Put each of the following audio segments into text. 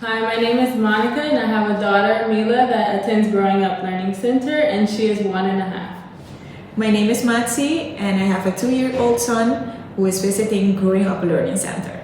Hi, my name is Monica and I have a daughter, Mila, that attends Growing Up Learning Center and she is 1.5. My name is Matsi and I have a 2-year-old son who is visiting Growin Up Learning Center.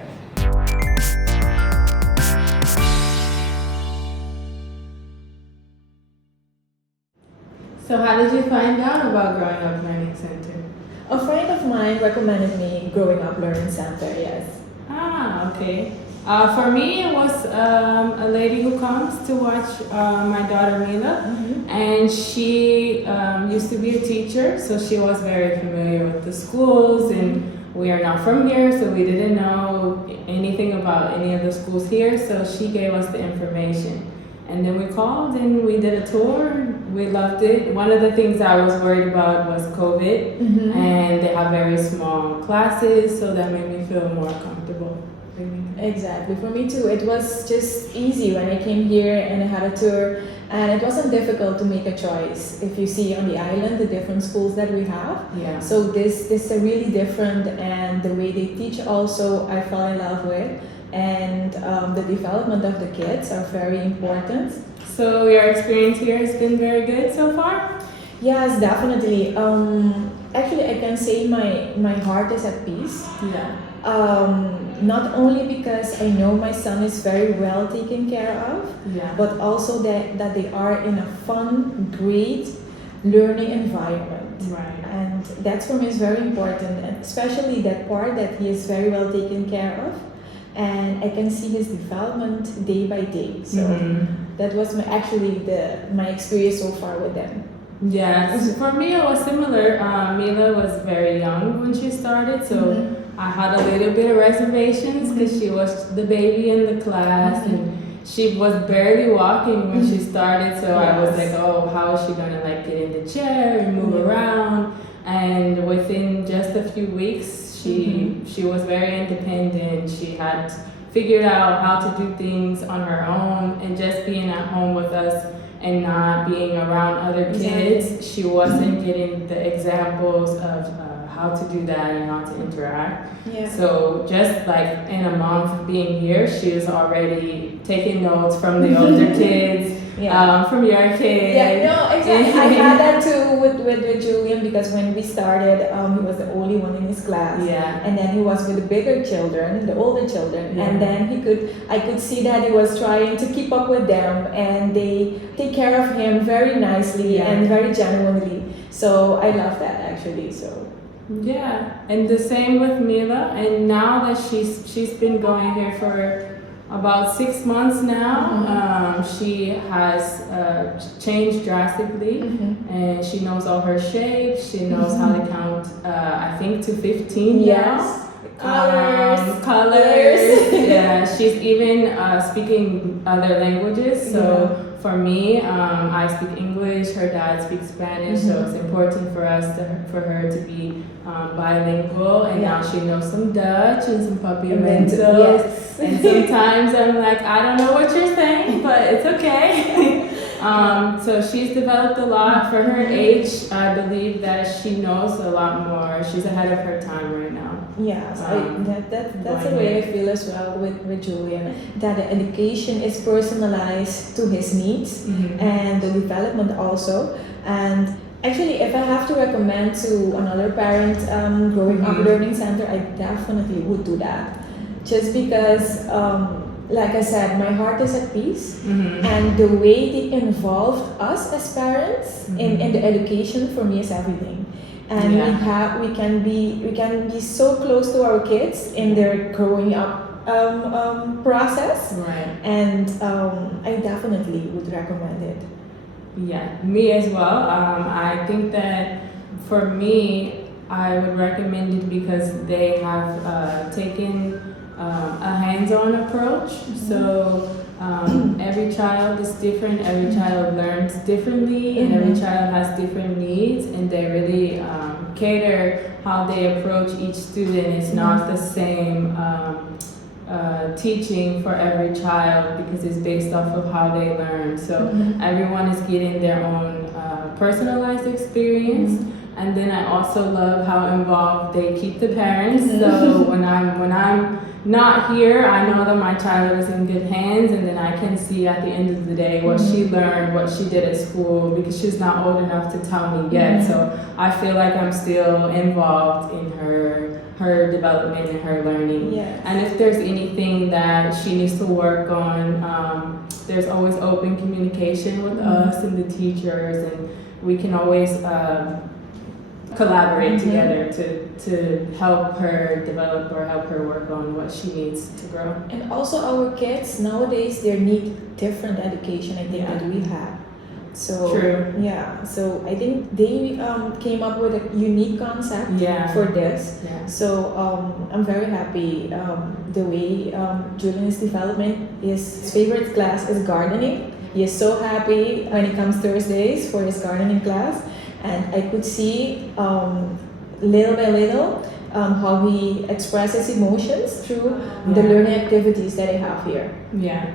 So how did you find out about Growing Up Learning Center? A friend of mine recommended me Growin Up Learning Center, yes. Ah, okay. For me, it was a lady who comes to watch my daughter Mila, and she used to be a teacher, so she was very familiar with the schools, and we are not from here, so we didn't know anything about any of the schools here, so she gave us the information. And then we called and we did a tour. We loved it. One of the things I was worried about was COVID, and they have very small classes, so that made me feel more comfortable. Exactly, for me too. It was just easy when I came here and I had a tour, and it wasn't difficult to make a choice. If you see on the island the different schools that we have, Yeah. so this is really different, and the way they teach also I fell in love with, and the development of the kids are very important. So your experience here has been very good so far? Yes, definitely. Actually, I can say my heart is at peace. Yeah. Not only because I know my son is very well taken care of, Yeah. but also that they are in a fun, great learning environment. Right. And that's for me is very important, and especially that part that he is very well taken care of, and I can see his development day by day. So that was my experience so far with them. Yes, for me it was similar. Mila was very young when she started, so I had a little bit of reservations because she was the baby in the class and she was barely walking when she started. So I was like, oh, how is she gonna like get in the chair and move around? And within just a few weeks, she was very independent. She had figured out how to do things on her own, and just being at home with us and not being around other kids, she wasn't getting the examples of how to do that and how to interact. Yeah. So just like in a month being here, she was already taking notes from the older kids, from your kids. Yeah, no, exactly. I had that too with Julian, because when we started, he was the only one in his class. Yeah. And then he was with the bigger children, the older children, and then I could see that he was trying to keep up with them, and they take care of him very nicely and very genuinely. So I love that actually. So. Yeah, and the same with Mila. And now that she's been going here for about 6 months now, she has changed drastically, and she knows all her shapes. She knows how to count. I think to 15 now. Colors. Yeah, she's even speaking other languages. So for me, I speak English. Her dad speaks Spanish, so it's important for her to be bilingual. And now she knows some Dutch and some Papiamento. And sometimes I'm like, I don't know what you're saying, but it's okay. So she's developed a lot. For her age, I believe that she knows a lot more. She's ahead of her time right now. Yes, that's the way I feel as well with Julian, that the education is personalized to his needs and the development also. And actually, if I have to recommend to another parent Growing Up Learning Center, I definitely would do that. Just because, like I said, my heart is at peace, and the way they involved us as parents in the education for me is everything. And we can be so close to our kids in their growing up process. Right. And I definitely would recommend it. Yeah, me as well. I think that for me, I would recommend it because they have taken a hands-on approach. So every child is different, every child learns differently, and every child has different needs, and they really cater how they approach each student. It's not the same teaching for every child because it's based off of how they learn. So everyone is getting their own personalized experience. And then I also love how involved they keep the parents. So when I'm not here, I know that my child is in good hands, and then I I can see at the end of the day what she learned, what she did at school, because she's not old enough to tell me yet. So I feel like I'm still involved in her development and her learning. Yes. And if there's anything that she needs to work on, there's always open communication with us and the teachers, and we can always collaborate together to help her develop or help her work on what she needs to grow. And also our kids nowadays, they need different education, I think, that we have. So True. Yeah, so I think they came up with a unique concept for this. Yeah. So I'm very happy the way Julian's development. His favorite class is gardening. He is so happy when it comes Thursdays for his gardening class, and I could see little by little how he expresses emotions through the learning activities that I have here. Yeah.